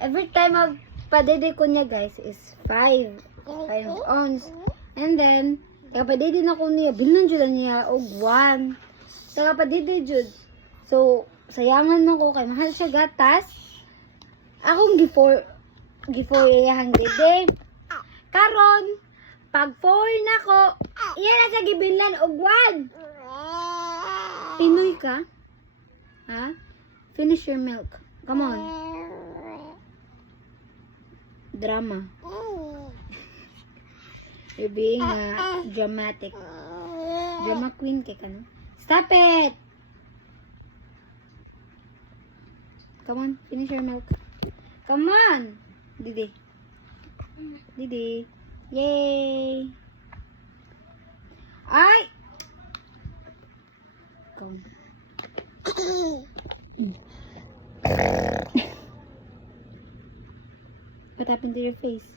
Every time magpadede ko niya guys is 5 ons. And then, kapadede na ko niya, bilang dyan niya og 1. Kapadede jud. So, sayangan na ko kay mahal siya gatas. Akong gifor iyahang dede. Karon, pag 4 na ko, iyan na sa gibilan og 1. Pinoy ka? Ha? Finish your milk. Come on. Drama. You're being dramatic. Drama queen ka no? Stop it! Come on, finish your milk. Come on! Didi. Didi. Yay! Ay! Come. What happened to your face?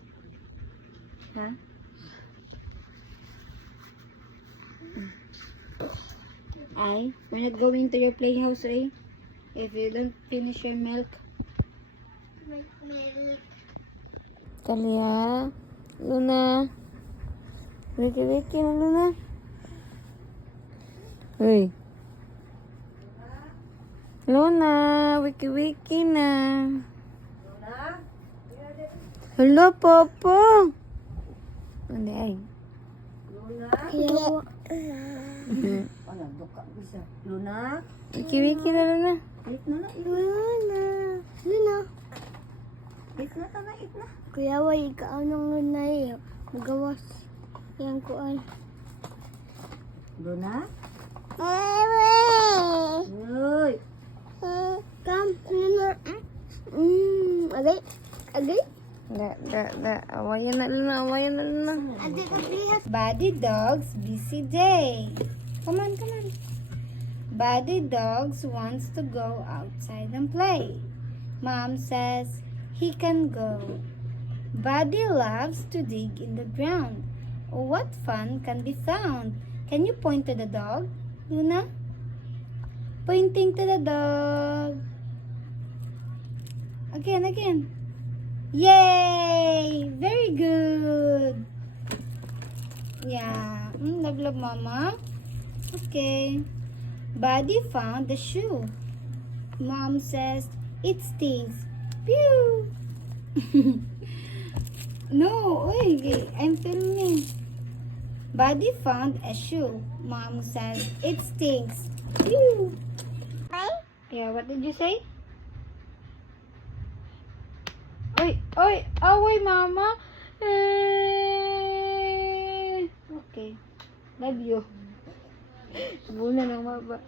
Huh? We're not going to your playhouse, eh? If you don't finish your milk. Kalia. Luna. Wiki na, Luna. Hey. Luna, wiki na. Hello, Papa. Ano ay? Luna? Hello. Ano, duka bisa. Luna? Wiki na, Luna. Eat na na, Luna. eat na ta na, eat na. Kuya, way ikaw nang Luna eh. Magawas. Yan ko ay. Luna? Ewe. Uy! Come, Luna. Agay. Agay. Awayan na, Luna. Buddy Dog's busy day. Come on. Buddy Dogs wants to go outside and play. Mom says he can go. Buddy loves to dig in the ground. What fun can be found? Can you point to the dog, Luna? Pointing to the dog. Again. Yay! Very good. Yeah. Love, Mama. Okay. Buddy found the shoe. Mom says it stinks. Pew! No, wait, I'm filming. Buddy found a shoe. Mom says it stinks. Pew! Yeah, what did you say? Oi, away, Mama. Okay, love you. Buna ng maba.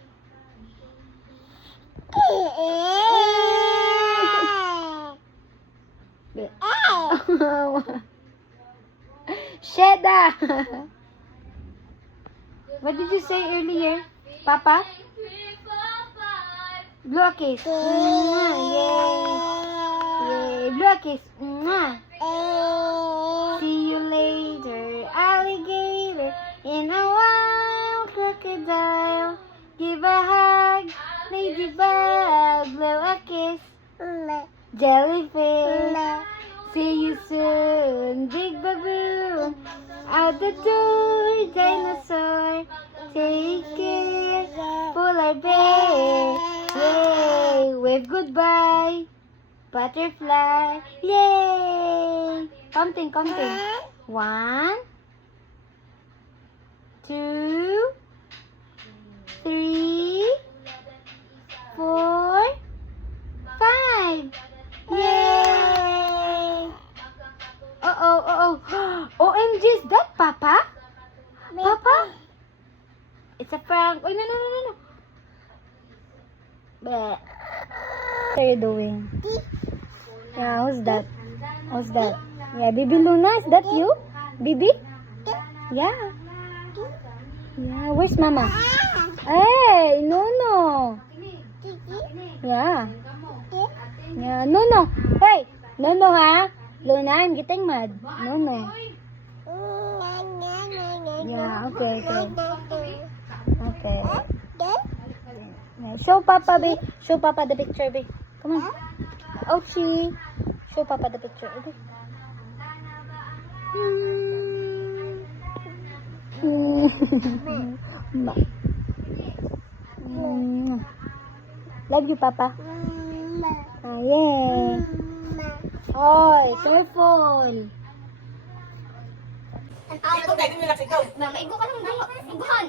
Sheda! What did you say earlier? Papa? Blue kiss. Yay! Blue kiss. See you later, alligator. In a wild crocodile. Give a hug, ladybug. Blow a kiss. Jellyfish. See you soon, big baboon. Out the door, dinosaur. Take care, polar bear. Yay! Wave goodbye, butterfly. Yay! Counting. 1, 2, 3, 4, 5. Yay! Oh. OMG, is that Papa? Papa? It's a prank. Oh, no. What are you doing? Yeah, who's that? Yeah, Baby Luna, is that you? Baby? Yeah. Yeah, where's Mama? Hey, no. Yeah. Yeah, no. Hey, no, ha? Luna, I'm getting mad. No. Yeah, okay. Yeah, show Papa the picture, babe. Come on. Ouchie. Show Papa the picture. Okay. Ma. Love you, Papa. Ah, yeah. Oy, careful. Maigo ka lang dalo. Iguhan.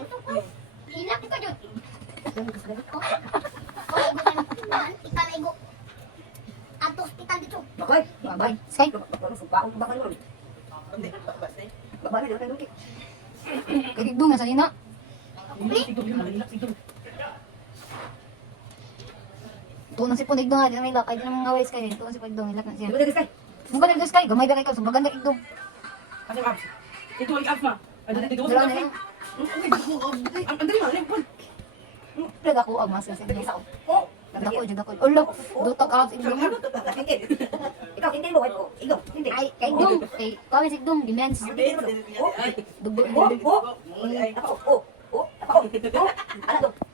Hilak ka jud. Ikaw na igo. Ato hospital dito. Bakay. Babay. Say. Bakay mo. Babay na dito. Kadigdong na sa nina. Tuon si Punigdong nga, di na may lock. Ay, di na mga ways kayo. Tuon si Punigdong, ilak na siya. Dito kay. Mung ganun guys kayo, gamay ba kayo? So, maganda igdong. Kasi Abs, ito ay Abs ma. Ano dito Dalawa na yun. Ang dali ma, lemon. Plag ako ang mas kasi sa ako. Oh, Dako, dako. Ulo, dutok out igdong. Ikaw hindi mo ko. Ikaw hindi. Ay, kay igdong. Kay, kawin si igdong, demense. Dugo, Oh, oh. Ako. Oh. Ako. Ano to?